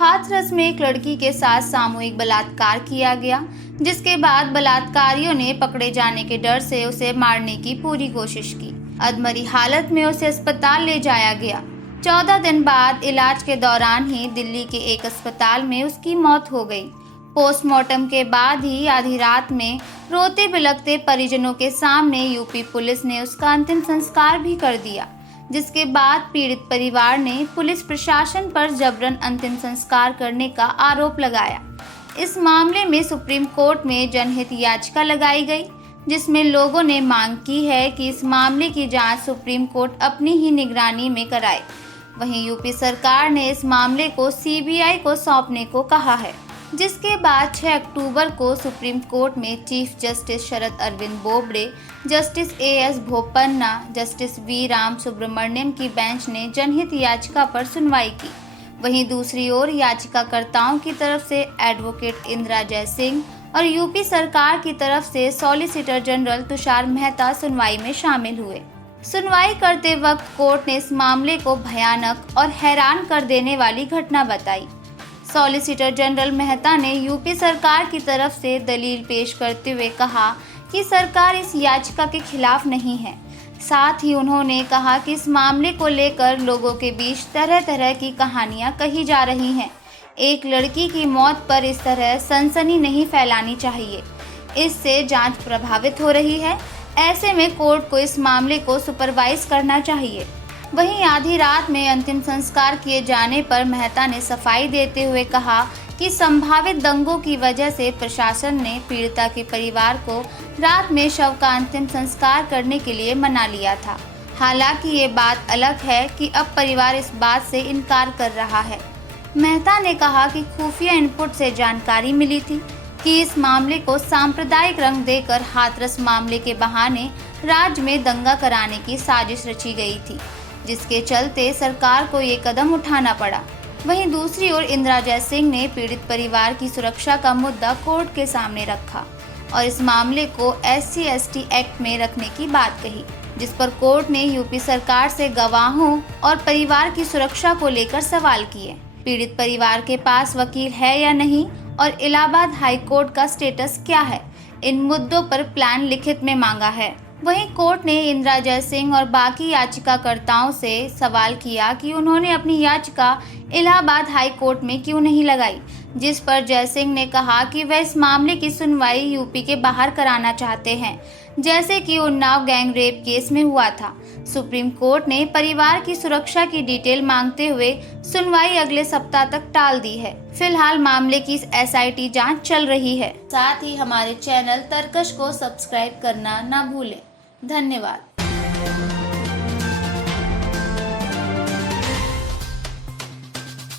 हाथरस में एक लड़की के साथ सामूहिक बलात्कार किया गया, जिसके बाद बलात्कारियों ने पकड़े जाने के डर से उसे मारने की पूरी कोशिश की। अधमरी हालत में उसे अस्पताल ले जाया गया। 14 दिन बाद इलाज के दौरान ही दिल्ली के एक अस्पताल में उसकी मौत हो गई। पोस्टमार्टम के बाद ही आधी रात में रोते बिलखते परिजनों के सामने यूपी पुलिस ने उसका अंतिम संस्कार भी कर दिया, जिसके बाद पीड़ित परिवार ने पुलिस प्रशासन पर जबरन अंतिम संस्कार करने का आरोप लगाया। इस मामले में सुप्रीम कोर्ट में जनहित याचिका लगाई गई, जिसमें लोगों ने मांग की है कि इस मामले की जांच सुप्रीम कोर्ट अपनी ही निगरानी में कराए। वहीं यूपी सरकार ने इस मामले को सीबीआई को सौंपने को कहा है, जिसके बाद 6 अक्टूबर को सुप्रीम कोर्ट में chief justice Sharad Arvind Bobde, justice A S Bopanna, justice V Ram Subramanian की बेंच ने जनहित याचिका पर सुनवाई की। वहीं दूसरी ओर याचिकाकर्ताओं की तरफ से एडवोकेट इंदिरा जयसिंह और यूपी सरकार की तरफ से सॉलिसिटर जनरल तुषार मेहता सुनवाई में शामिल हुए। सुनवाई करते वक्त कोर्ट ने इस मामले को भयानक और हैरान कर देने वाली घटना बताई। सॉलिसिटर जनरल मेहता ने यूपी सरकार की तरफ से दलील पेश करते हुए कहा कि सरकार इस याचिका के खिलाफ नहीं है। साथ ही उन्होंने कहा कि इस मामले को लेकर लोगों के बीच तरह तरह की कहानियां कही जा रही हैं। एक लड़की की मौत पर इस तरह सनसनी नहीं फैलानी चाहिए। इससे जांच प्रभावित हो रही है। ऐसे में कोर्ट को इस मामले को सुपरवाइज करना चाहिए। वहीं आधी रात में अंतिम संस्कार किए जाने पर मेहता ने सफाई देते हुए कहा कि संभावित दंगों की वजह से प्रशासन ने पीड़िता के परिवार को रात में शव का अंतिम संस्कार करने के लिए मना लिया था। हालांकि ये बात अलग है कि अब परिवार इस बात से इनकार कर रहा है। मेहता ने कहा कि खुफिया इनपुट से जानकारी मिली थी कि इस मामले को सांप्रदायिक रंग देकर हाथरस मामले के बहाने राज्य में दंगा कराने की साजिश रची गई थी, जिसके चलते सरकार को ये कदम उठाना पड़ा। वहीं दूसरी ओर इंदिरा जयसिंह ने पीड़ित परिवार की सुरक्षा का मुद्दा कोर्ट के सामने रखा और इस मामले को SC/ST एक्ट में रखने की बात कही, जिस पर कोर्ट ने यूपी सरकार से गवाहों और परिवार की सुरक्षा को लेकर सवाल किए। पीड़ित परिवार के पास वकील है या नहीं और इलाहाबाद हाई कोर्ट का स्टेटस क्या है, इन मुद्दों पर प्लान लिखित में मांगा है। वहीं कोर्ट ने इंदिरा जयसिंह और बाकी याचिकाकर्ताओं से सवाल किया कि उन्होंने अपनी याचिका इलाहाबाद हाई कोर्ट में क्यों नहीं लगाई, जिस पर जयसिंह ने कहा कि वह इस मामले की सुनवाई यूपी के बाहर कराना चाहते हैं, जैसे कि उन्नाव गैंग रेप केस में हुआ था। सुप्रीम कोर्ट ने परिवार की सुरक्षा की डिटेल मांगते हुए सुनवाई अगले सप्ताह तक टाल दी है। फिलहाल मामले की SIT जांच चल रही है। साथ ही हमारे चैनल तर्कश को सब्सक्राइब करना ना भूलें। धन्यवाद।